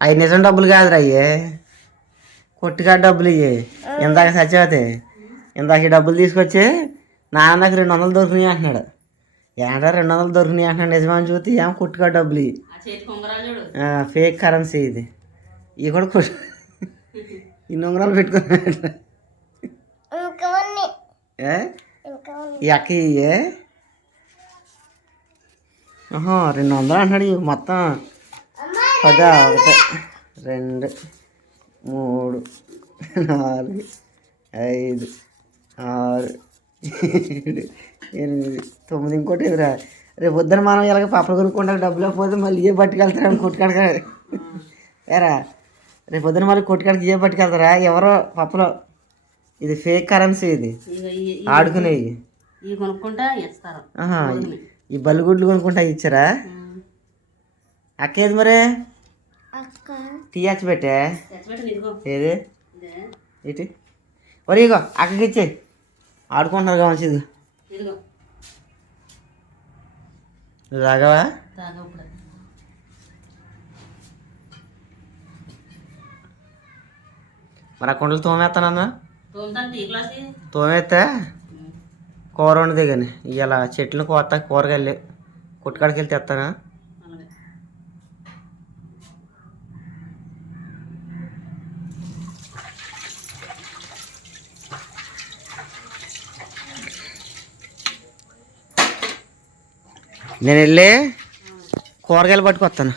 అవి నిజం డబ్బులు కాదురా అయ్యే. కొట్టుగా డబ్బులు ఇయ్యి. ఇందాక సత్యవతి ఇందాక ఈ డబ్బులు తీసుకొచ్చి నాన్న నాకు రెండు వందలు దొరికినాయి అంటున్నాడు. ఏంటా రెండు వందలు దొరికినాయి అంటున్నాడు నిజమని చూస్తే ఏం కొట్టుగా డబ్బులు ఇవి ఫేక్ కరెన్సీ ఇది. ఇవి కూడా కొట్టు. ఇన్ని ఉంగరాలు పెట్టుకున్నాడు. అక్క ఇయ్యే? ఆహా, రెండు వందలు అంటున్నాడు ఇవి మొత్తం. పదా ఒకటి రెండు మూడు నాలుగు ఐదు ఆరు ఏడు ఎనిమిది తొమ్మిది. ఇంకోటి ఎదురా రేపు పొద్దున మనం ఇలాగ పప్పలు కొనుక్కుంటా డబ్బులు పోతే మళ్ళీ ఏ పట్టుకెళ్తారని కొట్టుకాడక. ఏరా? రేపు పొద్దున మళ్ళీ కొట్టుకాడికి ఏ పట్టుకెళ్తారా? ఎవరో పప్పులో ఇది ఫేక్ కరెన్సీ ఇది. ఆడుకునేవి. ఈ బల్లిగుడ్లు కొనుక్కుంటా ఇచ్చారా? అక్కేది మరి? టీ హెచ్ పెట్టే. ఏది? ఇటు ఒరే ఇగో అక్కకి ఇచ్చే ఆడుకుంటున్నారు తాగా ఇప్పుడు. మరి ఆ కుండలు తోమేస్తానన్నా తోమేస్తే కూర వండుదే కానీ ఇవాళ చెట్లు కోత కూరగాయలు కొట్టుకాడికి వెళ్ళి తెస్తానా నేను వెళ్ళి కూరగాయలు పట్టుకొస్తాను.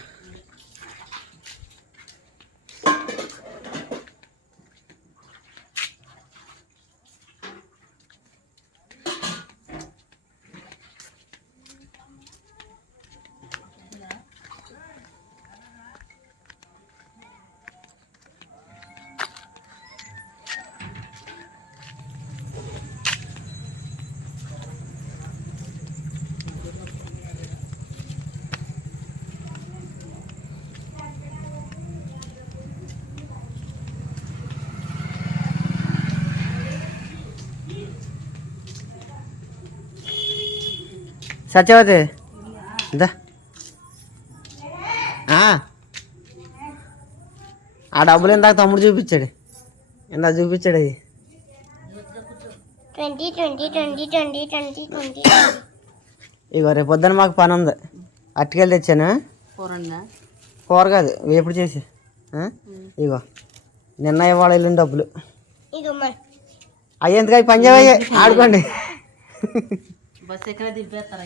సత్యవతి ఇందా ఆ. ఆ డబ్బులు ఇందాక తమ్ముడు చూపించాడు. ఇందాక చూపించాడు ట్వంటీ ఇగో రేపు పొద్దున మాకు పని ఉంది. అట్టుకెళ్ళి తెచ్చాను? కూర కాదు వేపుడు చేసి? ఇగో నిన్న ఇవాళ వెళ్ళిన డబ్బులు. ఇగో మరి. అయ్యి ఎందుకు అవి పని చేయవయ్యే ఆడుకోండి. బస్ ఎక్కడ దింపేస్తారా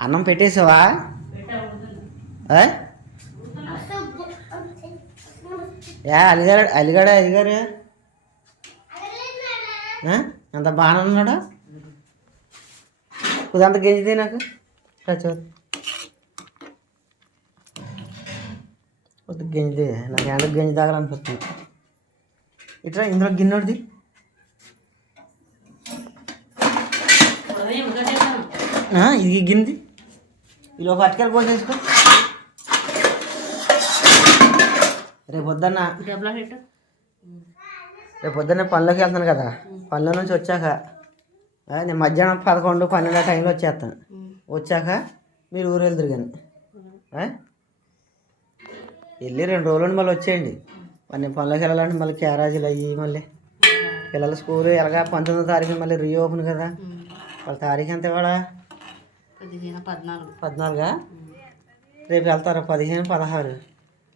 అన్నం పెట్టేసావా ఏ అలిగాడు అలిగాడా అలిగారు అంత బాగానే ఉన్నాడా? కుదంత గెంజిదే నాకు. చచ్చోదు కొద్దిగా గెంజిదే నాకు ఎండకు గెంజి తాగాలనిపిస్తుంది ఇట్లా ఇందులో గిన్నెడిది. ఇది గిన్నెది. ఇలా పట్టుకెళ్ళి పోసేసుకో రేపు పొద్దున్న రేపు పొద్దున్న పనిలోకి వెళ్తాను కదా. పనిలో నుంచి వచ్చాక నేను మధ్యాహ్నం పదకొండు పన్నెండు టైంలో వచ్చేస్తాను. వచ్చాక మీరు ఊరు వెళ్తారు కానీ వెళ్ళి రెండు రోజులు మళ్ళీ వచ్చేయండి. మరి నేను పనిలోకి వెళ్ళాలంటే మళ్ళీ క్యారేజీలు అయ్యి మళ్ళీ పిల్లల స్కూల్ ఎలాగా పంతొమ్మిదో తారీఖు మళ్ళీ రీఓపెన్ కదా. వాళ్ళ తారీఖు ఎంత ఇవాళ? పద్నాలుగు. పద్నాలుగా? రేపు వెళ్తారు? పదిహేను పదహారు.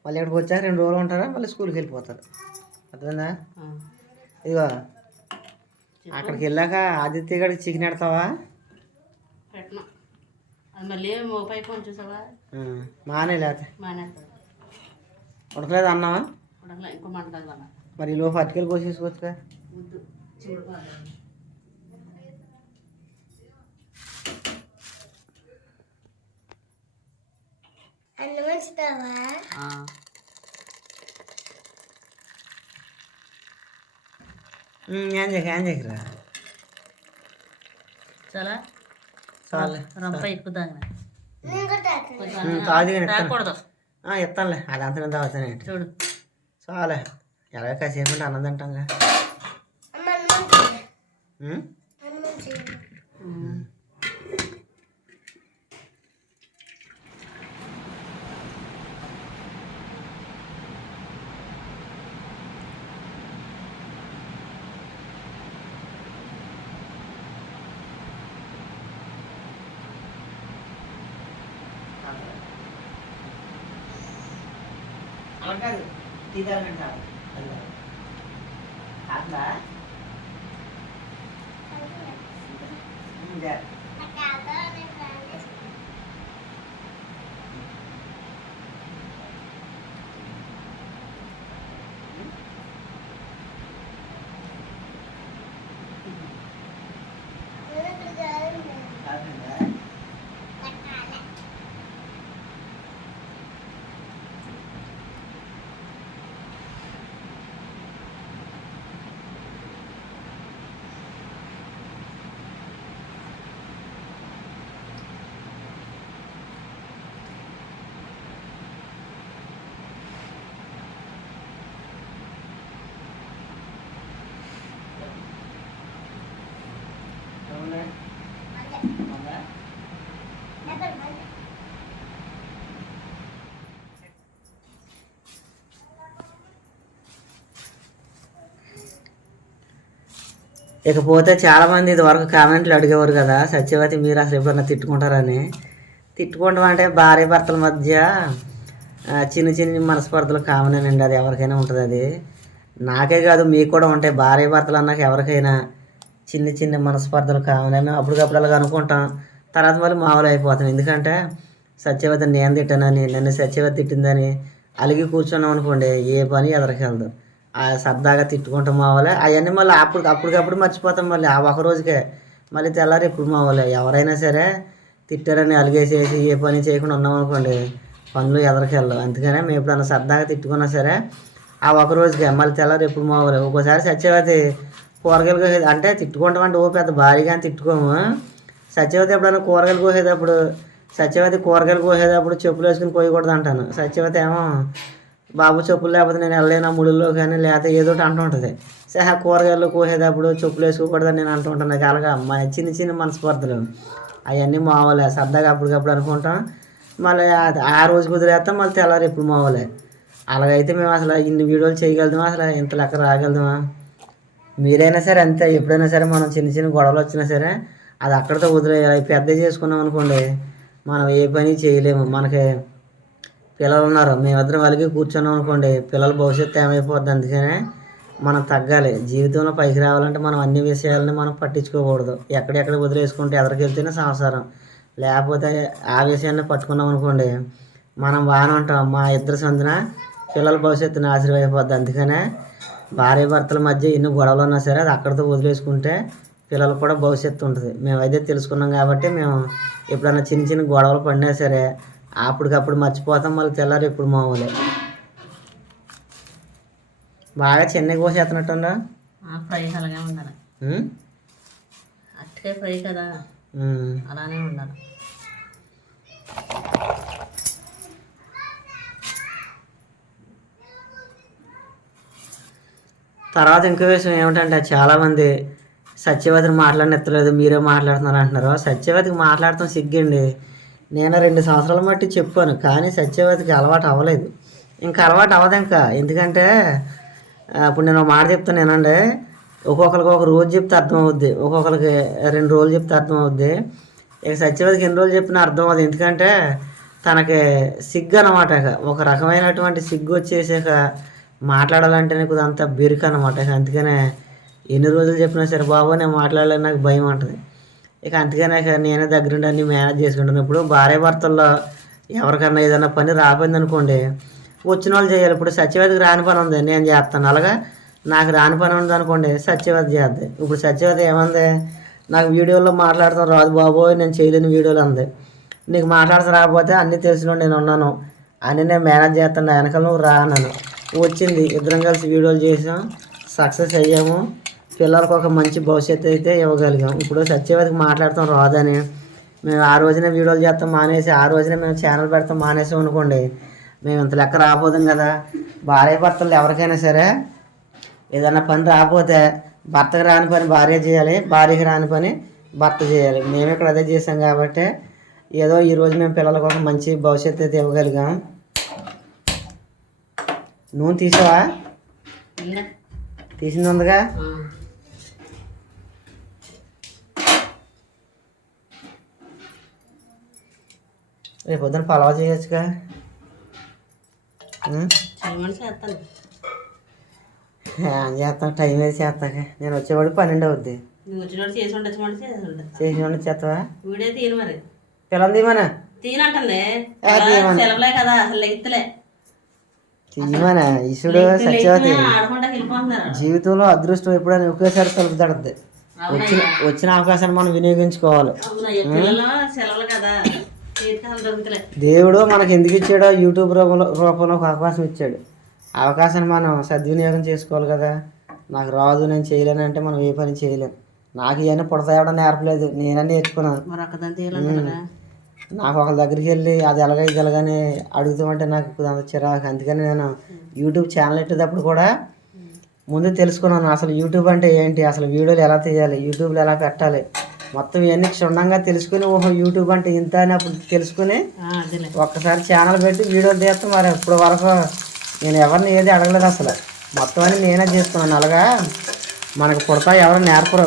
మళ్ళీ ఇక్కడికి వచ్చాక రెండు రోజులు ఉంటారా? మళ్ళీ స్కూల్కి వెళ్ళిపోతారు. అర్థమైందా. ఇదిగో అక్కడికి వెళ్ళాక ఆదిత్య గడికి చికెన్ పెడతావా? మానే లేకపోతే. ఉడకలేదు అన్నావా? మరి ఈ లోపు అటుకెళ్ళి కోసేసుకోవచ్చుగా ఏం చేయక ఏం చేయకరా చాలా? చాలే రంప అది తాగుతానే. చూడు. చాలే ఎలా కాసేపు అన్నది అంటాంగా అలాగే చేయి. ఉమ్. కాదు తీదాలంటారు కాదా కాదండా అవునా అవునా ఇకపోతే చాలామంది ఇది వరకు కామెంట్లు అడిగేవారు కదా సత్యవతి మీరు అసలు ఎప్పుడన్నా తిట్టుకుంటారని. తిట్టుకుంటాం అంటే భార్య భర్తల మధ్య చిన్న చిన్న మనస్పర్ధలు కామనేనండి అది ఎవరికైనా ఉంటుంది అది. నాకే కాదు మీకు కూడా ఉంటాయి. భార్య భర్తలు అన్నాక ఎవరికైనా చిన్న చిన్న మనస్పర్ధలు కావాలని మేము అప్పటికప్పుడు అలాగ అనుకుంటాం. తర్వాత మళ్ళీ మామూలు అయిపోతాం. ఎందుకంటే సత్యవతి నేను తిట్టానని నన్ను సత్యవతి తిట్టిందని అలిగి కూర్చున్నాం అనుకోండి ఏ పని ఎదరికెళ్దు ఆ సరదాగా తిట్టుకుంటాం మావాలే అవన్నీ మళ్ళీ అప్పుడు అప్పటికప్పుడు మర్చిపోతాం మళ్ళీ. ఆ ఒక రోజుకే మళ్ళీ తెల్లారి ఎప్పుడు మావాలే ఎవరైనా సరే తిట్టారని అలిగేసేసి ఏ పని చేయకుండా ఉన్నాం అనుకోండి పనులు ఎదరికెళ్ళవు అందుకనే మేము ఎప్పుడన్నా సరదాగా తిట్టుకున్నా సరే ఆ ఒక రోజుకే మళ్ళీ తెల్లారి ఎప్పుడు మావాలే ఒక్కోసారి సత్యవతి కూరగాయలు కోసేది. అంటే తిట్టుకుంటాం అంటే ఓ పెద్ద భారీగా అని తిట్టుకోము. సత్యవతి ఎప్పుడైనా కూరగాయలు కోసేటప్పుడు సత్యవతి కూరగాయలు కోసేటప్పుడు చెప్పులు వేసుకుని కోయకూడదు అంటాను. సత్యవతి ఏమో బాబు చెప్పులు లేకపోతే నేను వెళ్ళలేను ముడుల్లో కానీ లేకపోతే ఏదో ఒకటి అంటూ ఉంటుంది. సహా కూరగాయలు కోసేటప్పుడు చెప్పులు వేసుకోకూడదని నేను అంటూ ఉంటాను. నాకు అలాగా మా చిన్న చిన్న మనస్పర్ధలు. అవన్నీ మావలే. సరదాగా అప్పటికప్పుడు అనుకుంటాం. మళ్ళీ ఆ- రోజు కుదిరేస్తాం మళ్ళీ తెల్లారి ఎప్పుడు మావలే. అలాగైతే మేము అసలు ఇన్ని వీడియోలు చేయగలుగుతామా? అసలు ఇంత లెక్క రాగలుగుతామా? మీరైనా సరే అంతే ఎప్పుడైనా సరే మనం చిన్న చిన్న గొడవలు వచ్చినా సరే అది అక్కడితో వదిలేయాలి. పెద్ద చేసుకున్నాం అనుకోండి మనం ఏ పని చేయలేము. మనకి పిల్లలు ఉన్నారు మేమిద్దరం వాళ్ళకి కూర్చున్నాం అనుకోండి పిల్లల భవిష్యత్తు ఏమైపోద్ది? అందుకనే మనం తగ్గాలి. జీవితంలో పైకి రావాలంటే మనం అన్ని విషయాలని మనం పట్టించుకోకూడదు. ఎక్కడెక్కడ వదిలేసుకుంటే ఎదరికి వెళ్తేనే సంసారం. లేకపోతే ఆ విషయాన్ని పట్టుకున్నాం అనుకోండి మనం బాగానే ఉంటాం. మా ఇద్దరు సందున పిల్లల భవిష్యత్తు నాశనం అయిపోద్ది. అందుకనే భార్య భర్తల మధ్య ఎన్ని గొడవలు ఉన్నా సరే అది అక్కడితో వదిలేసుకుంటే పిల్లలకు కూడా భవిష్యత్తు ఉంటుంది. మేమైతే తెలుసుకున్నాం కాబట్టి మేము ఎప్పుడైనా చిన్న చిన్న గొడవలు పడినా సరే అప్పటికప్పుడు మర్చిపోతాం. మళ్ళీ తెల్లారి ఎప్పుడు మామూలే. బాగా చిన్నగా కోసేస్తున్నట్టుందా ఆ ఫ్రై అలాగే ఉండాలి? అట్టే ఫ్రై కదా. అలానే ఉండాలి. తర్వాత ఇంకో విషయం ఏమిటంటే చాలామంది సత్యవతిని మాట్లాడినెత్తలేదు మీరే మాట్లాడుతున్నారు అంటున్నారు. సత్యవతికి మాట్లాడటం సిగ్గండి. నేను రెండు సంవత్సరాల మట్టి చెప్పాను కానీ సత్యవతికి అలవాటు అవ్వలేదు. ఇంకా అలవాటు అవ్వదు ఇంకా. ఎందుకంటే ఇప్పుడు నేను మాట చెప్తాను ఏనండి ఒక్కొక్కరికి ఒక రోజు చెప్తే అర్థమవుద్ది. ఒక్కొక్కరికి రెండు రోజులు చెప్తే అర్థమవుద్ది. ఇక సత్యవతికి ఎన్ని రోజులు చెప్పినా అర్థం అవుతుంది ఎందుకంటే తనకి సిగ్గు అనమాట ఒక రకమైనటువంటి సిగ్గు వచ్చేసాక మాట్లాడాలంటేనే కొద్దిగా అంత బెరుకు అనమాట ఇక అందుకనే ఎన్ని రోజులు చెప్పినా సరే బాబు నేను మాట్లాడాలని నాకు భయం ఉంటుంది ఇక అందుకనే నేనే దగ్గరుండి అన్ని మేనేజ్ చేసుకుంటాను. ఇప్పుడు భార్య భర్తల్లో ఎవరికన్నా ఏదైనా పని రాబోయింది అనుకోండి వచ్చిన వాళ్ళు చేయాలి. ఇప్పుడు సత్యవేదకి రాని పని ఉంది నేను చేస్తాను. అలాగా నాకు రాని పని ఉంది అనుకోండి సత్యవేద చేద్ది. ఇప్పుడు సత్యవేద ఏమంది నాకు వీడియోలో మాట్లాడతాను రాదు బాబోయ్ నేను చేయలేని వీడియోలు అంది. నీకు మాట్లాడతా రాకపోతే అన్నీ తెలిసిన నేను ఉన్నాను అని నేను మేనేజ్ చేస్తాను వెనకాల నువ్వు రా అన్నాను. వచ్చింది. ఇద్దరం కలిసి వీడియోలు చేసాం సక్సెస్ అయ్యాము. పిల్లలకు ఒక మంచి భవిష్యత్తు అయితే ఇవ్వగలిగాం. ఇప్పుడు సత్యవతికి మాట్లాడతాం రాదని. మేము ఆ రోజునే వీడియోలు చేస్తాం మానేసి ఆ రోజునే మేము ఛానల్ పెడతాం మానేసాం అనుకోండి మేము ఇంత లెక్క రాబోదాం కదా. భార్య భర్తలు ఎవరికైనా సరే ఏదైనా పని రాకపోతే భర్తకు రాని పని భార్య చేయాలి భార్యకి రాని పని భర్త చేయాలి. మేము ఇక్కడ అదే చేసాం కాబట్టి ఏదో ఈరోజు మేము పిల్లలకు ఒక మంచి భవిష్యత్తు అయితే ఇవ్వగలిగాం. నూనె తీసావా? తీసింది ఉందిగా. రేపు పొద్దున పలావ్ చేయొచ్చుగా చేస్తాను. ఏం చేస్తాం టైం వేసి చేస్తాక నేను వచ్చేవాడు పన్నెండు అవుద్ది. నువ్వు వచ్చినోడు చేసి ఉండొచ్చు మాట చేసి ఉండదు చేసి ఉండి. చేస్తావా? వీడే తీను మరి. పిల్లలు తీయమనా. సెలవులే కదా అసలు లెగిత్తలే. తీయమనా ఈశ్వరుడు సత్యవతి జీవితంలో అదృష్టం ఎప్పుడైనా ఒకేసారి తలుపు తడుద్ది వచ్చిన వచ్చిన అవకాశాన్ని మనం వినియోగించుకోవాలి. దేవుడు మనకి ఎందుకు ఇచ్చాడో యూట్యూబ్ రూపంలో రూపంలో ఒక అవకాశం ఇచ్చాడు. అవకాశాన్ని మనం సద్వినియోగం చేసుకోవాలి కదా. నాకు రాదు నేను చేయలేను అంటే మనం ఏ పని చేయలేం. నాకు ఇవన్నీ పుడతాయడం నేర్పలేదు. నేనన్నీ నేర్చుకున్నాను. నాకు ఒకరి దగ్గరికి వెళ్ళి అది ఎలాగ ఇది ఎలాగని అడుగుతామంటే నాకు అంత చిరాకు. అందుకని నేను యూట్యూబ్ ఛానల్ పెట్టేటప్పుడు కూడా ముందు తెలుసుకున్నాను అసలు యూట్యూబ్ అంటే ఏంటి అసలు వీడియోలు ఎలా తీయాలి యూట్యూబ్లో ఎలా పెట్టాలి మొత్తం ఇవన్నీ క్షుణ్ణంగా తెలుసుకుని ఓహో యూట్యూబ్ అంటే ఇంత అని అప్పుడు తెలుసుకుని ఒక్కసారి ఛానల్ పెట్టి వీడియోలు తీస్తే. మరి ఇప్పుడు వరకు నేను ఎవరిని ఏది అడగలేదు అసలు. మొత్తం అని నేనే చేసుకున్నాను అలాగా మనకు పుడతా ఎవరు నేర్పరు.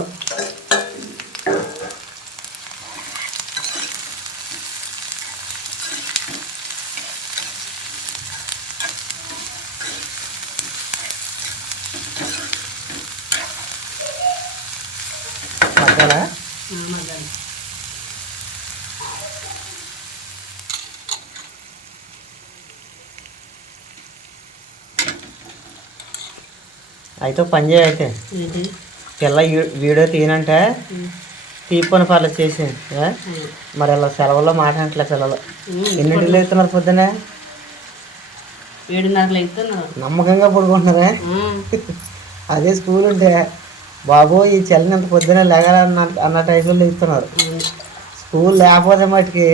అయితే పని చేయైతే పిల్ల వీడియో తీయనంటే తీపని పర్లేదు చేసి? మరి అలా సెలవుల్లో మాట అంటలే పిల్లలు. ఎన్నింటికి లేస్తున్నారు పొద్దునే ఏడున్నర నమ్మకంగా పడుకుంటున్నారా? అదే స్కూల్ ఉంటే బాబు ఈ చల్లని అంత పొద్దునే లేగాలన్న అన్న టైంలో లేస్తున్నారు స్కూల్ లేకపోతే మటుకి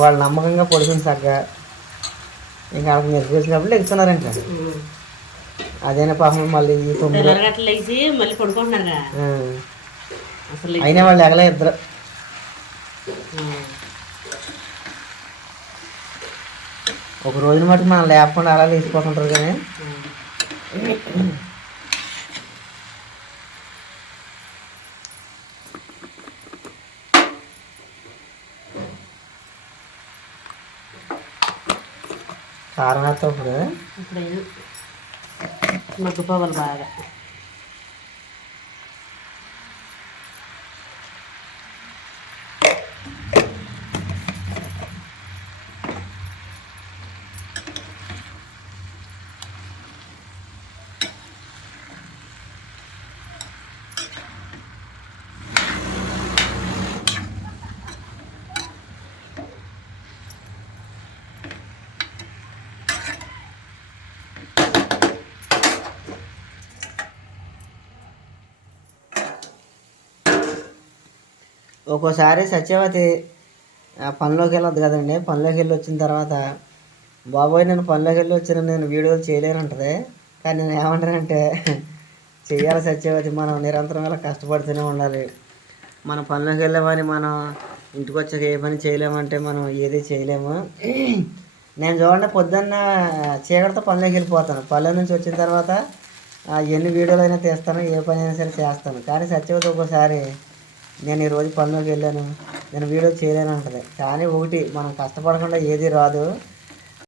వాళ్ళు నమ్మకంగా పడుకుని చక్కగా ఇంకా వాళ్ళకి నిద్రపోసినప్పుడు లెగుతున్నారు ఇంకా. అదేనా పాపం మళ్ళీ ఈ తొమ్మిది లేచి మళ్ళీ పడుకుంటున్నారా. అసలు అయినా వాళ్ళు ఎగలే ఇద్దరు. ఒక రోజున మటుకు మనం లేకుండా అలా లేచిపోతుంటారు కానీ కారం వేస్తావు ఇప్పుడు మగ్గిపోవాలి బాగా ఒక్కోసారి సత్యవతి ఆ, పనిలోకి వెళ్ళొద్దు కదండి. పనిలోకి వెళ్ళి వచ్చిన తర్వాత బాబోయ్ నేను పనిలోకి వెళ్ళి వచ్చిన నేను వీడియోలు చేయలేనంటది. కానీ నేను ఏమంటానంటే చేయాలి సత్యవతి మనం నిరంతరం ఇలా కష్టపడుతూనే ఉండాలి. మనం పనిలోకి వెళ్ళామని మనం ఇంటికి వచ్చాక ఏ పని చేయలేమంటే మనం ఏది చేయలేము. నేను చూడండి పొద్దున్న చీకటితో పనిలోకి వెళ్ళిపోతాను. పల్లె నుంచి వచ్చిన తర్వాత ఎన్ని వీడియోలు అయినా తీస్తాను ఏ పని అయినా సరే చేస్తాను. కానీ సత్యవతి ఒక్కోసారి నేను ఈరోజు పనిలోకి వెళ్ళాను. నేను వీడియో చేయలేను అంటది కానీ ఒకటి మనం కష్టపడకుండా ఏది రాదు.